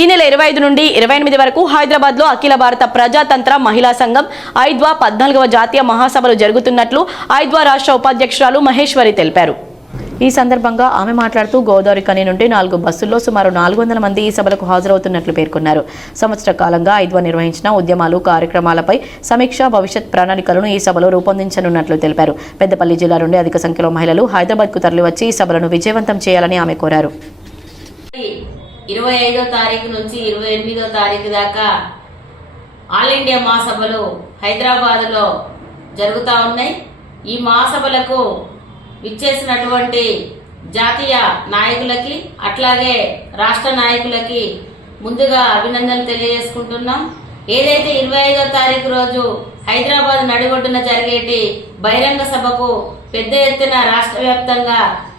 ఈ నెల ఇరవై ఐదు నుండి ఇరవై ఎనిమిది వరకు హైదరాబాద్లో అఖిల భారత ప్రజాతంత్ర మహిళా సంఘం ఐద్వా పద్నాలుగవ జాతీయ మహాసభలు జరుగుతున్నట్లు ఐద్వా రాష్ట్ర ఉపాధ్యక్షురాలు మహేశ్వరి తెలిపారు. ఈ సందర్భంగా ఆమె మాట్లాడుతూ గోదావరి కని నుండి నాలుగు బస్సుల్లో సుమారు నాలుగు వందల మంది ఈ సభలకు హాజరవుతున్నట్లు పేర్కొన్నారు. సంవత్సర కాలంగా ఐద్వా నిర్వహించిన ఉద్యమాలు కార్యక్రమాలపై సమీక్ష భవిష్యత్ ప్రణాళికలను ఈ సభలో రూపొందించనున్నట్లు తెలిపారు. పెద్దపల్లి జిల్లా నుండి అధిక సంఖ్యలో మహిళలు హైదరాబాద్కు తరలివచ్చి ఈ సభలను విజయవంతం చేయాలని ఆమె కోరారు. ఇరవై ఐదో తారీఖు నుంచి ఇరవై ఎనిమిదో తారీఖు దాకా ఆల్ ఇండియా మహాసభలు హైదరాబాదులో జరుగుతూ ఉన్నాయి. ఈ మహాసభలకు విచ్చేసినటువంటి జాతీయ నాయకులకి అట్లాగే రాష్ట్ర నాయకులకి ముందుగా అభినందనలు తెలియజేసుకుంటున్నాం. ఏదైతే ఇరవై ఐదో తారీఖు రోజు హైదరాబాద్ నడిగొడ్డున జరిగేటి బహిరంగ సభకు పెద్ద ఎత్తున రాష్ట్ర వ్యాప్తంగా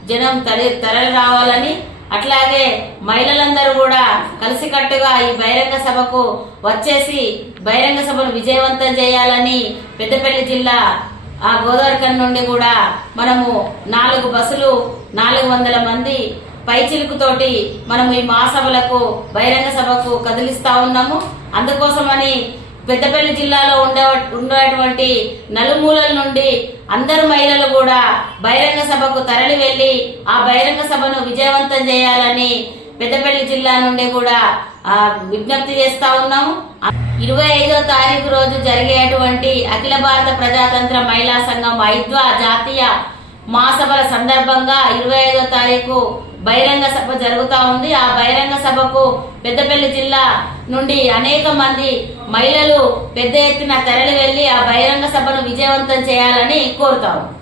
జనం తరలి తరలి రావాలని అట్లాగే మహిళలందరూ కూడా కలిసికట్టుగా ఈ బహిరంగ సభకు వచ్చేసి బహిరంగ సభను విజయవంతం చేయాలని పెద్దపల్లి జిల్లా ఆ గోదావరికన్ నుండి కూడా మనము నాలుగు బస్సులు నాలుగు వందల మంది పైచిలుకుతోటి మనము ఈ మహాసభలకు బహిరంగ సభకు కదిలిస్తా ఉన్నాము. అందుకోసమని పెద్దపల్లి జిల్లాలో ఉండే ఉండేటువంటి నలుమూలల నుండి అందరు మహిళలు కూడా బహిరంగ సభకు తరలి వెళ్ళి ఆ బహిరంగ సభను విజయవంతం చేయాలని పెద్దపల్లి జిల్లా నుండి కూడా విజ్ఞప్తి చేస్తా ఉన్నాము. ఇరవై ఐదో తారీఖు రోజు జరిగేటువంటి అఖిల భారత ప్రజాతంత్ర మహిళా సంఘం ఐద్వా జాతీయ మహాసభల సందర్భంగా ఇరవై ఐదో తారీఖు బహిరంగ సభ జరుగుతూ ఉంది. ఆ బహిరంగ సభకు పెద్దపల్లి జిల్లా నుండి అనేక మంది మహిళలు పెద్ద ఎత్తున తరలి వెళ్ళి ఆ బహిరంగ సభను విజయవంతం చేయాలని కోరుతాము.